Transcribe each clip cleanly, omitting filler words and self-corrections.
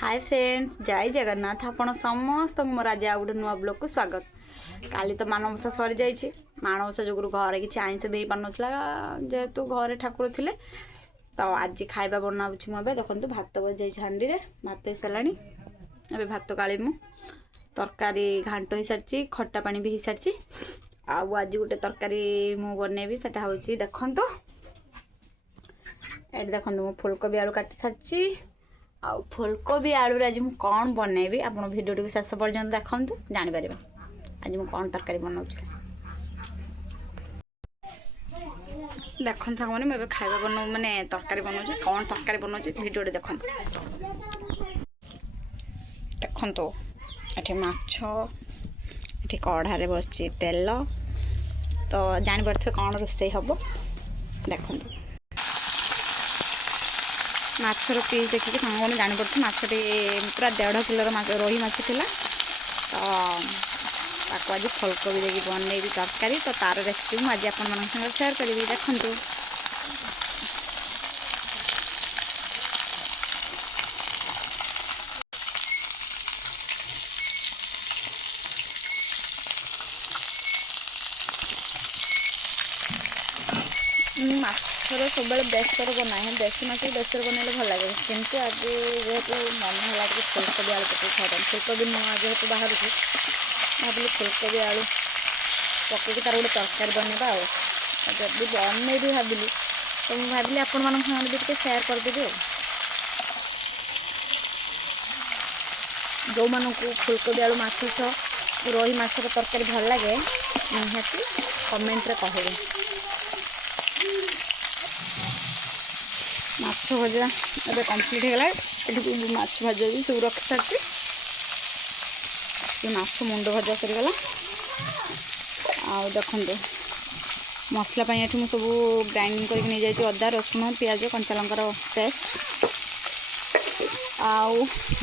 Hi friends, जय जगन्नाथ। आपण समस्त मोर आज आ गोटे नुआ ब्लॉग को स्वागत। काली तो मानवसा सरी जाइए। मानवसा जो घर किसी आईस भी पार नाला जेहेतु घरे ठाकुर थे तो आज खाଇବା बनाऊँ मुझे देखो भात बजाई हांडी रे भात हो सारा ए भात काली मु तरकारी घांट हो सारी खट्टा पानी भी हो सारी आज गोटे तरकारी मु बनैबी से हूँ देखु ये देखो मु फुलकोबी आलू काटी सारी आउ फुलकोबी आलू आज मुझे कौन बनैबी आप भिडियो टी शेष पर्यटन देखूँ जापर आज मुझे कौन तरकारी बनाऊँ देखते सामने मुझे खाଇବା बनाऊ माने तरकारी बनाऊँ कौन तरकारी बनाऊँ भिडियो देखो देखो ये माछ ये कढ़ारे बस तेल तो जापर कौन रोषे हम देखो माछर पीस देखिए सांग मैंने जापर माछटी पूरा 1.5 किलोर रोही माछ था तो आज फुलकोबी देखिए बनैबी तरकारी तो तार रेसिपी मुझे आज आप सेयार करी देखु माछर सब बेसर बनाए देशी माछ बेसर बनैले भल लगे किंतु आज जेहेतु मन है फुलकोबी आलू पकड़ खाई फुलकोबी नुआ जेहेतु बाहर की भाविली फुलकोबी आलू पकड़ तार गोटे तरकारी बनवा जब बनई भी भाविली तो मुझे भाविली आपण भी टे सेयार करदेवी जो मानू फुलकोबी आलू माछ रोही माछर तरकारी भल लगे निहाती कमेंट रे कहबे। माछ भजा ए कम्प्लीट होगा ये माछ भजा भी सब रखी सारी ये माछ मुंड भजा सरीगला देखो मसला ये सब ग्राइंडिंग करके नहीं जाइए अदा रसुण पियाज कंचा लंकार पेस्ट आउ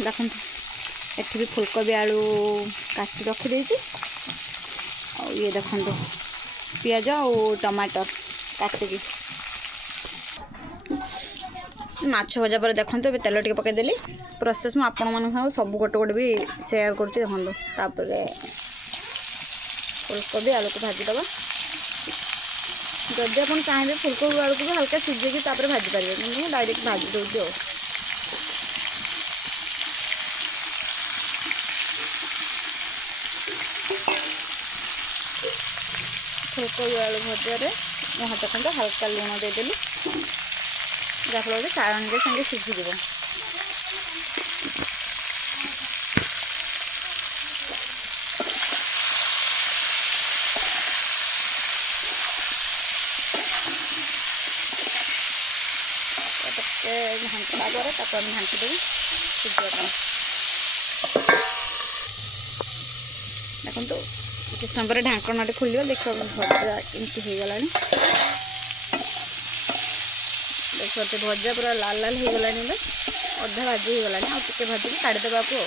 देखो ये भी फुलकोबी आलू काटी रखी ये देखो पियाज और टमाटर काटिकी माछ भजा पर देखो तेल टे पकईदेली प्रोसेस मुझे आपण सब गोटे गोटे भी सेयार कर फुलकोबी आलू को भाजीदबा जदि आप चाहिए फुलकोबी आलू को भी हल्का सीझे भाजी पारे कि डायरेक्ट भाजी दूसरी फुलकोबी आलू भजा यहाँ देखते हल्का लुण देदेली जहाँफल सागे सागे सीझीज घाटा पर घाटीदेवी सीझापी देखो किस समय पर ढाकण खोल देखो भजा एमती हो गला देखो भजा पूरा लाल लाल हो गला अधा भाजी हो गला टे भाजी काढ़ीदेवा को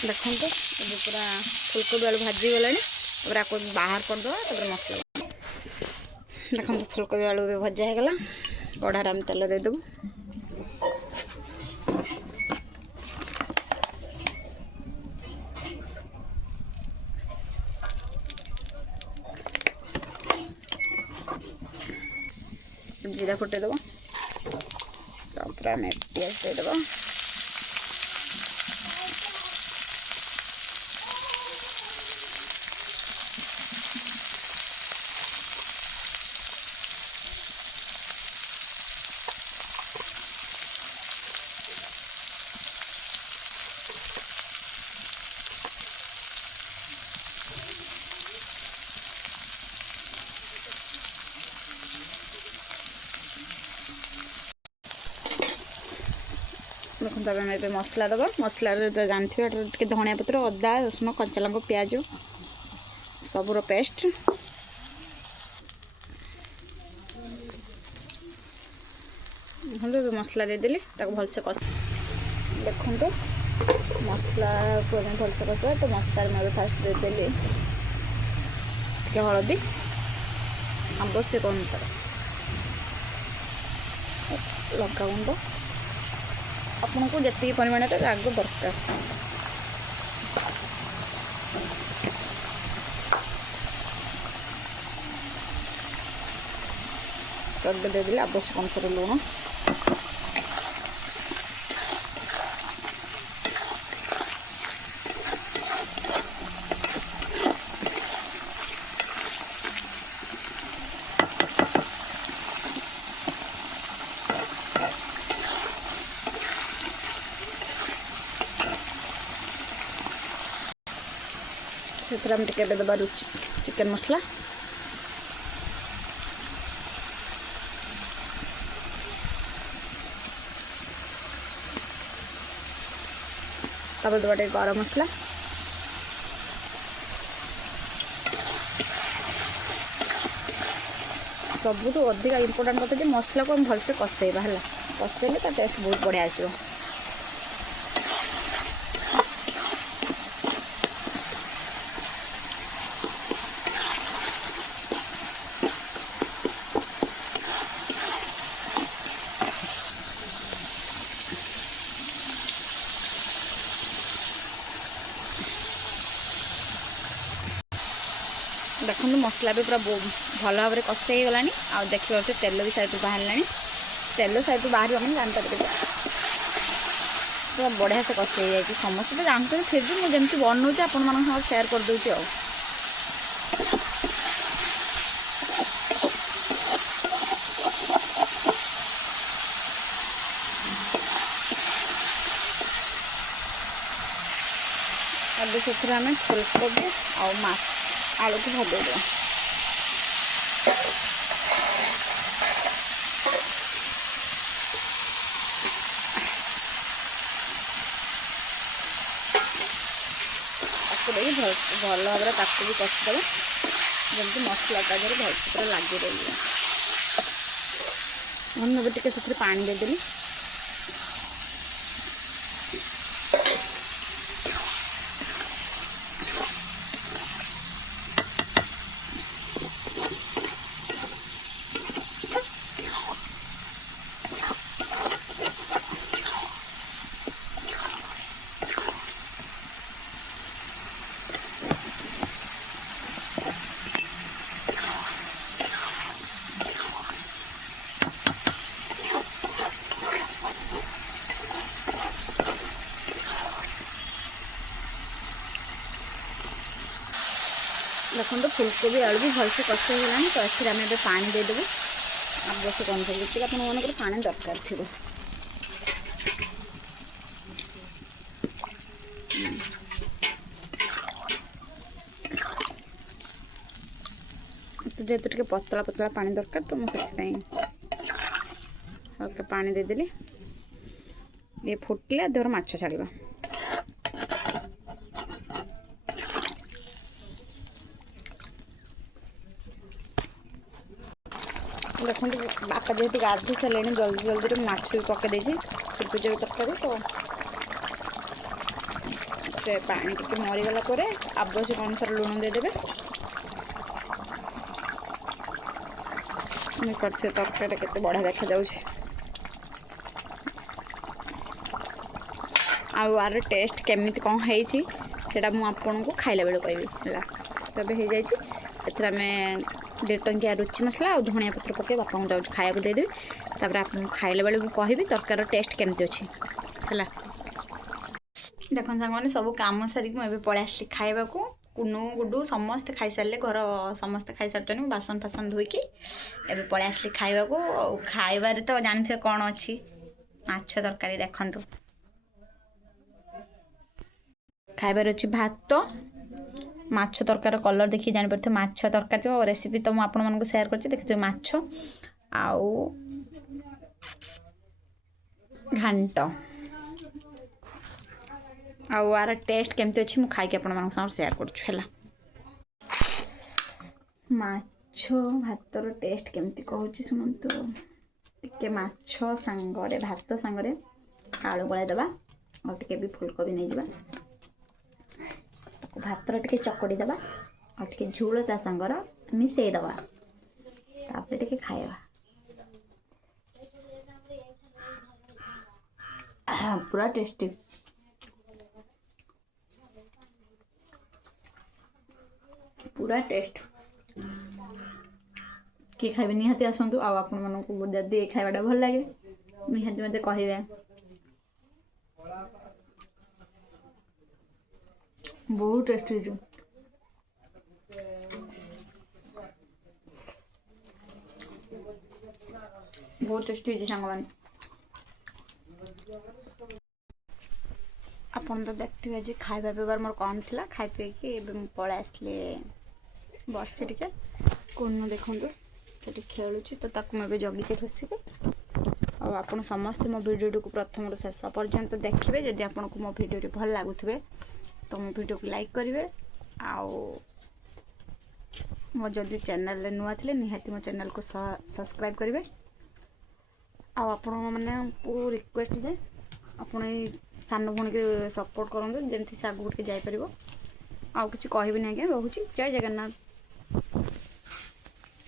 देखो ये पूरा फुलकोबी आलू भाजी गला आपको बाहर करदे मसला देखो फुलकोबी आलू भी भजा होगा कढ़ार आम तेल देदेबू जीरा फुटेदेव आम पियाज देदेव देखो आम ए मसला दबा मसला जानते धनिया पत्र अदा रसुण कच्चा लंका प्याज सबूर पेस्ट देखो मसला देदेली भलसे कस देखो मसला को भलसे कसा तो मसला मैं फास्ट देदेली टे हलदी आवश्यक अनुसार लंका गुंड आपन को जी परिमाण राग दरकार देदेली आवश्यक अनुसार लुण से आम टे दबा चिकेन मसला दबा गरम मसला सबुठ अधिक इम्पोर्टाट कथा मसला को भलसे कसेबा है कसेले तो टेस्ट बहुत बढ़िया आसो देखो मसला भी पूरा भल भाव में कषे हो गलानी आ देखिए तेल भी साइड बाहर तेल साइड बाहर मैंने जानते पूरा बढ़िया से कषे हो जाए समस्त तो जानते फिर भी मुझे बनाऊँ आपण सेयार कर दूसरी अब से आम फुलकोबी आलू को भाज देवा भल भाव में ताकू भी कषिदेव जमी मसला तादेह भलसे पूरा लगे रही हम टे पानी देदेली देखो फुलकोबी आलू भी भलसे कषे होगा तो अच्छे आम पानी देदेबू आवश्यक अनुसार जी आप मनकर पानी दरकार थी जेहेतु टे पतला पतला पानी दरकार तो मुझे हल्का पानी देदेली ये फुटिले देहर माछ छाड़ा देखो बापा जेहतु गाधी सारे जल्दी जल्दी माछ भी पकई सुपुज तरकारी तो से पानी टिके मरीगला आवश्यक अनुसार लुण देदेवे करछे तरकारी केते बढ़िया देखा जाउछे आर टेस्ट केमिति कौन होइछि सेटा मु आपन को खाइला बेले कहबी हला तबे हे जाइछि एथरा में 1.5 टंकिया रुचि मसला और धनिया पत्र पके बापा को जाउछ खाया को देदेबी तापर आपन खाइला बेले मु कहबी तरकारी टेस्ट केमिति अछि हला देखन सांगने सब काम सारी मैं पळै आसली खाइबा को कुनु गुडू समस्त खाई सारे घर समस्त खाई सारे बासन फासन धोईकी एबे पळै आसली खाइबा को खाइबारे तो जानथे कोन अछि माछ तरकारी देखंतु खाइबार अछि भात माछ तरकार कलर देखि जानि परथे माछ तरकारी तो रेसिपी तो आपण मन को शेयर करछि देखिथे माछ आउ घांट आउ यार टेस्ट केमती अच्छी मुझे खाई आपण सेयार कर माछ भातर टेस्ट केमती कहूँ शुणु टे माछ सांगरे भात सांगरे आलू गलाई दबा और टे भी फुलकोबी नहीं जावा भात टे चकड़ी दबा और टे झोल ता सांगर मिसई दबा तापर टे खाइबा पूरा टेस्टी पूरा टेस्ट किए खाइबे निहाती आसतु आपण मानू जदि खाइबाटा भल लगे निहाती मत कहे बहुत टेस्टी बहुत टेस्टी सांग मैंने आपन तो देखते आज खाଇବା पिबार मोर कम थी खाई पीकि पलै आसली बस टे कौन देखूँ से खेलुची तो मुझे जगिचे बसबे आपन समस्ते मो वीडियो को प्रथम शेष पर्यंत देखिए जदि आपन को मो वीडियो भल लगुवे तो मो वीडियो को लाइक करेंगे मो जदि चैनल नुआ थे निहाती मो चैनल को सब्सक्राइब करेंगे आपण मैंने रिक्वेस्ट जे आपण सान भूणी के सपोर्ट करूँ जमी से आगे के जापर आउ कि कहबी नहीं आज्ञा रोचे जय जगन्नाथ।